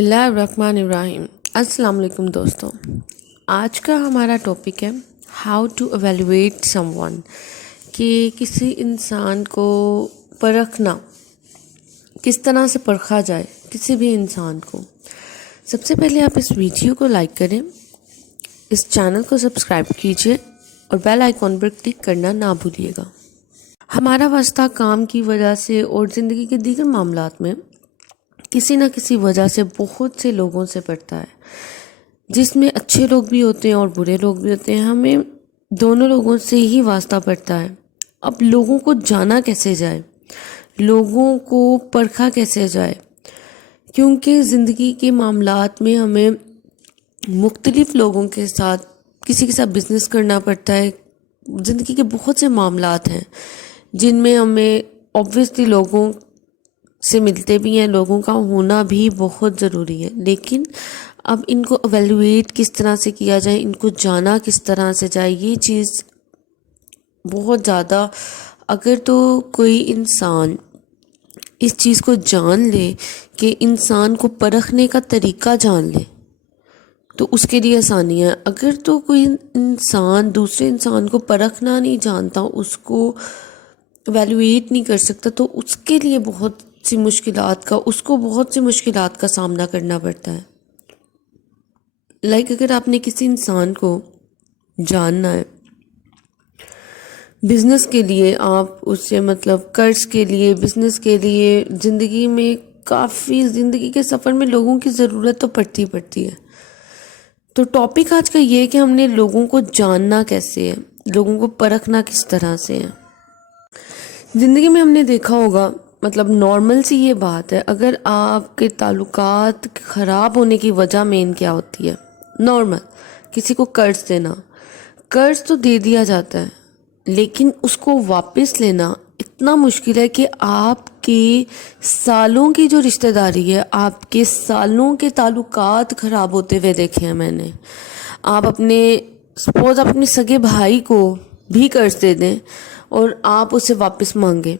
بسم اللہ الرحمن الرحیم۔ السلام علیکم دوستوں، آج کا ہمارا ٹاپک ہے how to evaluate someone, کہ کسی انسان کو پرکھنا، کس طرح سے پرکھا جائے کسی بھی انسان کو۔ سب سے پہلے آپ اس ویڈیو کو لائک کریں، اس چینل کو سبسکرائب کیجئے اور بیل آئیکن پر کلک کرنا نہ بھولیے گا۔ ہمارا واسطہ کام کی وجہ سے اور زندگی کے دیگر معاملات میں کسی نہ کسی وجہ سے بہت سے لوگوں سے پڑتا ہے، جس میں اچھے لوگ بھی ہوتے ہیں اور برے لوگ بھی ہوتے ہیں۔ ہمیں دونوں لوگوں سے ہی واسطہ پڑتا ہے۔ اب لوگوں کو جانا کیسے جائے، لوگوں کو پرکھا کیسے جائے، کیونکہ زندگی کے معاملات میں ہمیں مختلف لوگوں کے ساتھ، کسی کے ساتھ بزنس کرنا پڑتا ہے۔ زندگی کے بہت سے معاملات ہیں جن میں ہمیں اوبویسلی لوگوں سے ملتے بھی ہیں، لوگوں کا ہونا بھی بہت ضروری ہے، لیکن اب ان کو ایویلویٹ کس طرح سے کیا جائے، ان کو جانا کس طرح سے جائے، یہ چیز بہت زیادہ، اگر تو کوئی انسان اس چیز کو جان لے کہ انسان کو پرکھنے کا طریقہ جان لے تو اس کے لیے آسانی ہے۔ اگر تو کوئی انسان دوسرے انسان کو پرکھنا نہیں جانتا، اس کو ایویلویٹ نہیں کر سکتا، تو اس کے لیے بہت سی مشکلات کا سامنا کرنا پڑتا ہے۔ اگر آپ نے کسی انسان کو جاننا ہے بزنس کے لیے، آپ اس سے قرض کے لیے، بزنس کے لیے، زندگی میں کافی، زندگی کے سفر میں لوگوں کی ضرورت تو پڑتی ہے۔ تو ٹاپک آج کا یہ ہے کہ ہم نے لوگوں کو جاننا کیسے ہے، لوگوں کو پرکھنا کس طرح سے ہے۔ زندگی میں ہم نے دیکھا ہوگا، نارمل سی یہ بات ہے، اگر آپ کے تعلقات خراب ہونے کی وجہ مین کیا ہوتی ہے؟ نارمل کسی کو قرض دینا، قرض تو دے دیا جاتا ہے لیکن اس کو واپس لینا اتنا مشکل ہے کہ آپ کے سالوں کی جو رشتہ داری ہے، آپ کے سالوں کے تعلقات خراب ہوتے ہوئے دیکھے ہیں میں نے۔ آپ اپنے سگے بھائی کو بھی قرض دے دیں اور آپ اسے واپس مانگیں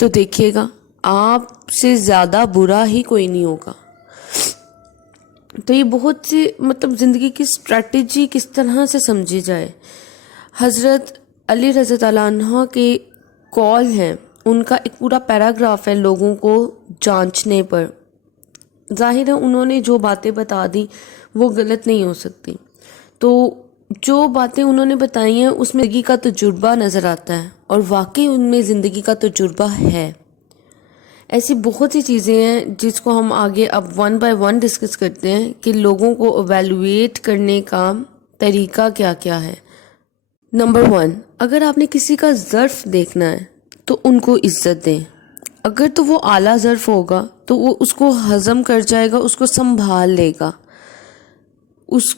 تو دیکھیے گا آپ سے زیادہ برا ہی کوئی نہیں ہوگا۔ تو یہ بہت سی زندگی کی اسٹریٹجی کس طرح سے سمجھی جائے۔ حضرت علی رضی اللہ عنہ کے قول ہیں، ان کا ایک پورا پیراگراف ہے لوگوں کو جانچنے پر۔ ظاہر ہے انہوں نے جو باتیں بتا دی وہ غلط نہیں ہو سکتی، تو جو باتیں انہوں نے بتائی ہیں اس میں زندگی کا تجربہ نظر آتا ہے، اور واقعی ان میں زندگی کا تجربہ ہے۔ ایسی بہت سی چیزیں ہیں جس کو ہم آگے اب ون بائی ون ڈسکس کرتے ہیں کہ لوگوں کو ایویلویٹ کرنے کا طریقہ کیا کیا ہے۔ نمبر 1، اگر آپ نے کسی کا ظرف دیکھنا ہے تو ان کو عزت دیں۔ اگر تو وہ اعلیٰ ظرف ہوگا تو وہ اس کو ہضم کر جائے گا، اس کو سنبھال لے گا، اس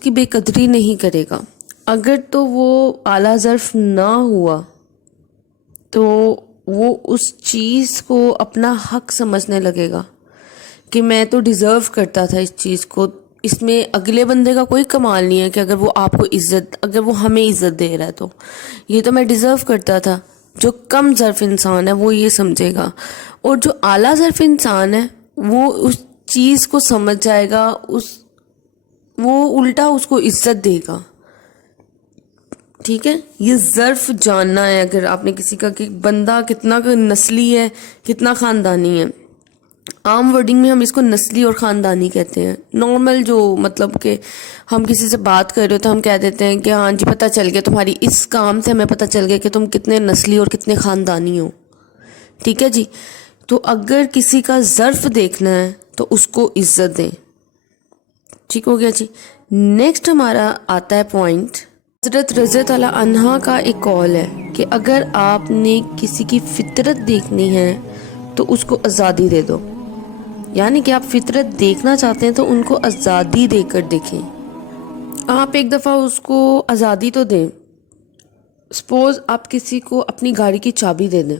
کی بے قدری نہیں کرے گا۔ اگر تو وہ اعلیٰ ظرف نہ ہوا تو وہ اس چیز کو اپنا حق سمجھنے لگے گا کہ میں تو ڈیزرو کرتا تھا اس چیز کو۔ اس میں اگلے بندے کا کوئی کمال نہیں ہے کہ اگر وہ آپ کو اگر وہ ہمیں عزت دے رہا ہے تو یہ تو میں ڈیزرو کرتا تھا۔ جو کم ظرف انسان ہے وہ یہ سمجھے گا، اور جو اعلیٰ ظرف انسان ہے وہ اس چیز کو سمجھ جائے گا، وہ الٹا اس کو عزت دے گا۔ ٹھیک ہے، یہ ظرف جاننا ہے اگر آپ نے کسی کا کہ بندہ کتنا نسلی ہے، کتنا خاندانی ہے۔ عام ورڈنگ میں ہم اس کو نسلی اور خاندانی کہتے ہیں۔ نارمل جو کہ ہم کسی سے بات کر رہے ہو تو ہم کہہ دیتے ہیں کہ ہاں جی پتہ چل گیا، تمہاری اس کام سے ہمیں پتہ چل گیا کہ تم کتنے نسلی اور کتنے خاندانی ہو۔ ٹھیک ہے جی، تو اگر کسی کا ظرف دیکھنا ہے تو اس کو عزت دیں۔ ٹھیک ہو گیا جی۔ نیکسٹ ہمارا آتا ہے پوائنٹ، حضرت رضی اللہ عنہ کا ایک قول ہے کہ اگر آپ نے کسی کی فطرت دیکھنی ہے تو اس کو آزادی دے دو۔ یعنی کہ آپ فطرت دیکھنا چاہتے ہیں تو ان کو آزادی دے کر دیکھیں۔ آپ ایک دفعہ اس کو آزادی تو دیں۔ سپوز آپ کسی کو اپنی گاڑی کی چابی دے دیں،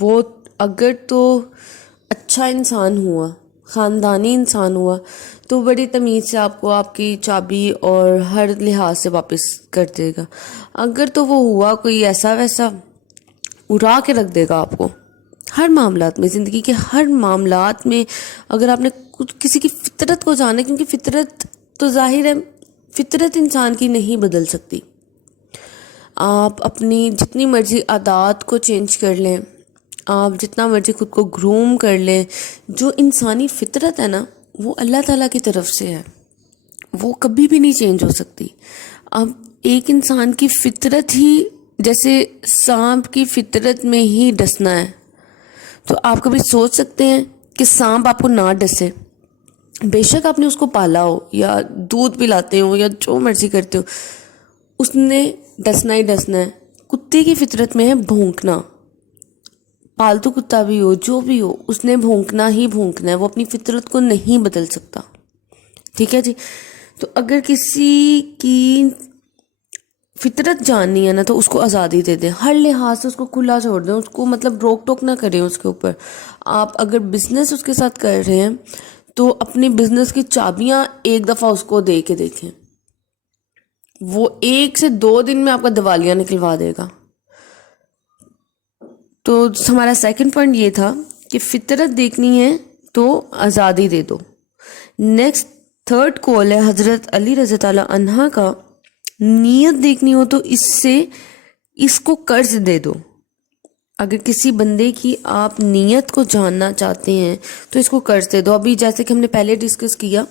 وہ اگر تو اچھا انسان ہوا، خاندانی انسان ہوا تو بڑی تمیز سے آپ کو آپ کی چابی اور ہر لحاظ سے واپس کر دے گا۔ اگر تو وہ ہوا کوئی ایسا ویسا، اڑا کے رکھ دے گا آپ کو۔ ہر معاملات میں، زندگی کے ہر معاملات میں اگر آپ نے کسی کی فطرت کو جانا ہے، کیونکہ فطرت تو ظاہر ہے فطرت انسان کی نہیں بدل سکتی. آپ اپنی جتنی مرضی عادات کو چینج کر لیں، آپ جتنا مرضی خود کو گروم کر لیں، جو انسانی فطرت ہے نا وہ اللہ تعالیٰ کی طرف سے ہے، وہ کبھی بھی نہیں چینج ہو سکتی. اب ایک انسان کی فطرت ہی جیسے سانپ کی فطرت میں ہی ڈسنا ہے، تو آپ کبھی سوچ سکتے ہیں کہ سانپ آپ کو نہ ڈسے؟ بے شک آپ نے اس کو پالا ہو یا دودھ پلاتے ہو یا جو مرضی کرتے ہو، اس نے ڈسنا ہی ڈسنا ہے. کتے کی فطرت میں ہے بھونکنا، پالتو کتا بھی ہو جو بھی ہو اس نے بھونکنا ہی بھونکنا ہے، وہ اپنی فطرت کو نہیں بدل سکتا. ٹھیک ہے جی. تو اگر کسی کی فطرت جاننی ہے نا تو اس کو آزادی دے دیں، ہر لحاظ سے اس کو کھلا چھوڑ دیں، اس کو مطلب روک ٹوک نہ کریں اس کے اوپر. آپ اگر بزنس اس کے ساتھ کر رہے ہیں تو اپنی بزنس کی چابیاں ایک دفعہ اس کو دے کے دیکھیں، وہ 1 سے 2 دن میں آپ کا دیوالیہ نکلوا دے گا. تو ہمارا سیکنڈ پوائنٹ یہ تھا کہ فطرت دیکھنی ہے تو آزادی دے دو. نیکسٹ تھرڈ کال ہے حضرت علی رضی اللہ عنہ کا، نیت دیکھنی ہو تو اس کو قرض دے دو. اگر کسی بندے کی آپ نیت کو جاننا چاہتے ہیں تو اس کو قرض دے دو. ابھی جیسے کہ ہم نے پہلے ڈسکس کیا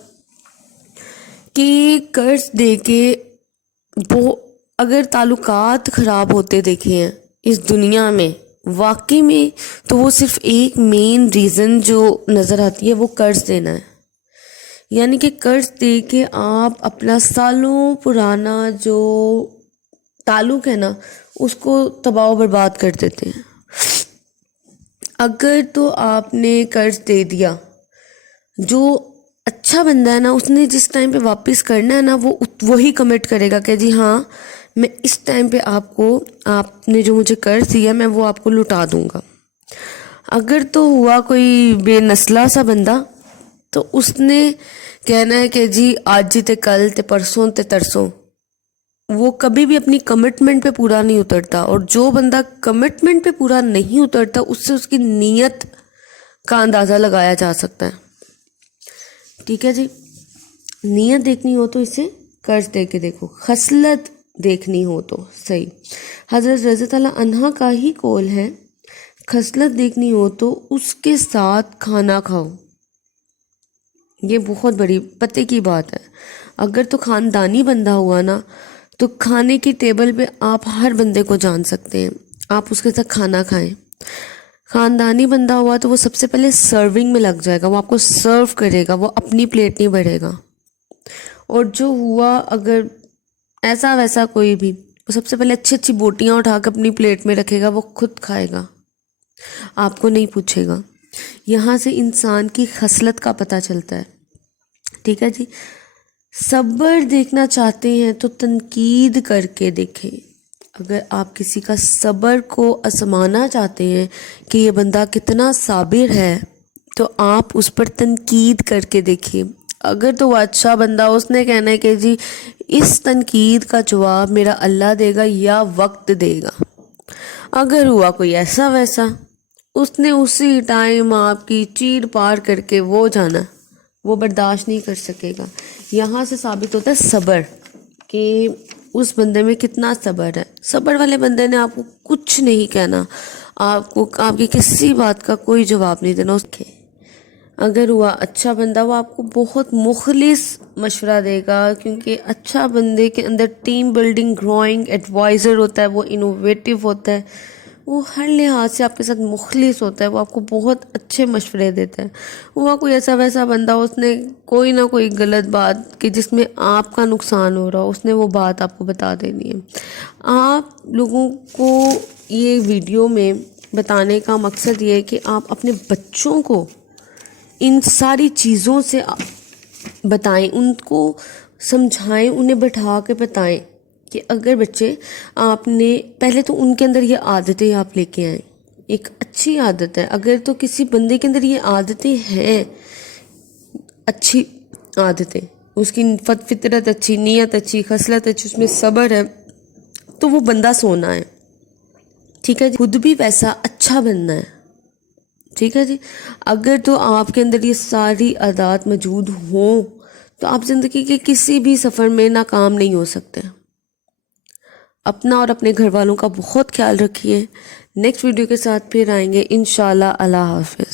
کہ قرض دے کے وہ اگر تعلقات خراب ہوتے دیکھے ہیں اس دنیا میں واقعی میں، تو وہ صرف ایک مین ریزن جو نظر آتی ہے وہ قرض دینا ہے. یعنی کہ قرض دے کے آپ اپنا سالوں پرانا جو تعلق ہے نا اس کو تباہ و برباد کر دیتے ہیں. اگر تو آپ نے قرض دے دیا، جو اچھا بندہ ہے نا اس نے جس ٹائم پہ واپس کرنا ہے نا وہ وہی کمٹ کرے گا کہ جی ہاں میں اس ٹائم پہ آپ نے جو مجھے قرض دیا میں وہ آپ کو لوٹا دوں گا. اگر تو ہوا کوئی بے نسلہ سا بندہ تو اس نے کہنا ہے کہ جی آج تے کل تے پرسوں تے ترسوں، وہ کبھی بھی اپنی کمٹمنٹ پہ پورا نہیں اترتا. اور جو بندہ کمٹمنٹ پہ پورا نہیں اترتا اس سے اس کی نیت کا اندازہ لگایا جا سکتا ہے. ٹھیک ہے جی. نیت دیکھنی ہو تو اسے قرض دے کے دیکھو. خصلت دیکھنی ہو تو صحیح، حضرت رضی اللہ عنہ کا ہی قول ہے، خصلت دیکھنی ہو تو اس کے ساتھ کھانا کھاؤ. یہ بہت بڑی پتے کی بات ہے. اگر تو خاندانی بندہ ہوا نا تو کھانے کی ٹیبل پہ آپ ہر بندے کو جان سکتے ہیں، آپ اس کے ساتھ کھانا کھائیں. خاندانی بندہ ہوا تو وہ سب سے پہلے سرونگ میں لگ جائے گا، وہ آپ کو سرو کرے گا، وہ اپنی پلیٹ نہیں بھرے گا. اور جو ہوا اگر ایسا ویسا کوئی بھی، وہ سب سے پہلے اچھی اچھی بوٹیاں اٹھا کے اپنی پلیٹ میں رکھے گا، وہ خود کھائے گا، آپ کو نہیں پوچھے گا. یہاں سے انسان کی خصلت کا پتہ چلتا ہے. ٹھیک ہے جی. صبر دیکھنا چاہتے ہیں تو تنقید کر کے دیکھیں. اگر آپ کسی کا صبر کو آزمانا چاہتے ہیں کہ یہ بندہ کتنا صابر ہے تو آپ اس پر تنقید کر کے دیکھیں. اگر تو وہ اچھا بندہ، اس نے کہنا ہے کہ جی اس تنقید کا جواب میرا اللہ دے گا یا وقت دے گا. اگر ہوا کوئی ایسا ویسا، اس نے اسی ٹائم آپ کی چیر پار کر کے وہ جانا، وہ برداشت نہیں کر سکے گا. یہاں سے ثابت ہوتا ہے صبر، کہ اس بندے میں کتنا صبر ہے. صبر والے بندے نے آپ کو کچھ نہیں کہنا، آپ کی کسی بات کا کوئی جواب نہیں دینا اس کے. اگر ہوا اچھا بندہ، وہ آپ کو بہت مخلص مشورہ دے گا، کیونکہ اچھا بندے کے اندر ٹیم بلڈنگ، گروئنگ، ایڈوائزر ہوتا ہے، وہ انوویٹو ہوتا ہے، وہ ہر لحاظ سے آپ کے ساتھ مخلص ہوتا ہے، وہ آپ کو بہت اچھے مشورے دیتا ہے. ہوا کوئی ایسا ویسا بندہ، اس نے کوئی نہ کوئی غلط بات کہ جس میں آپ کا نقصان ہو رہا ہو، اس نے وہ بات آپ کو بتا دینی ہے. آپ لوگوں کو یہ ویڈیو میں بتانے کا مقصد یہ ہے کہ آپ اپنے بچوں کو ان ساری چیزوں سے بتائیں، ان کو سمجھائیں، انہیں بٹھا کے بتائیں کہ اگر بچے آپ نے پہلے تو ان کے اندر یہ عادتیں آپ لے کے آئیں. ایک اچھی عادت ہے، اگر تو کسی بندے کے اندر یہ عادتیں ہیں، اچھی عادتیں، اس کی فطرت اچھی، نیت اچھی، خصلت اچھی، اس میں صبر ہے، تو وہ بندہ سونا ہے. ٹھیک ہے. خود بھی ویسا اچھا بننا ہے. ٹھیک ہے جی. اگر تو آپ کے اندر یہ ساری عادات موجود ہوں تو آپ زندگی کے کسی بھی سفر میں ناکام نہیں ہو سکتے. اپنا اور اپنے گھر والوں کا بہت خیال رکھیے. نیکسٹ ویڈیو کے ساتھ پھر آئیں گے انشاءاللہ. اللہ حافظ.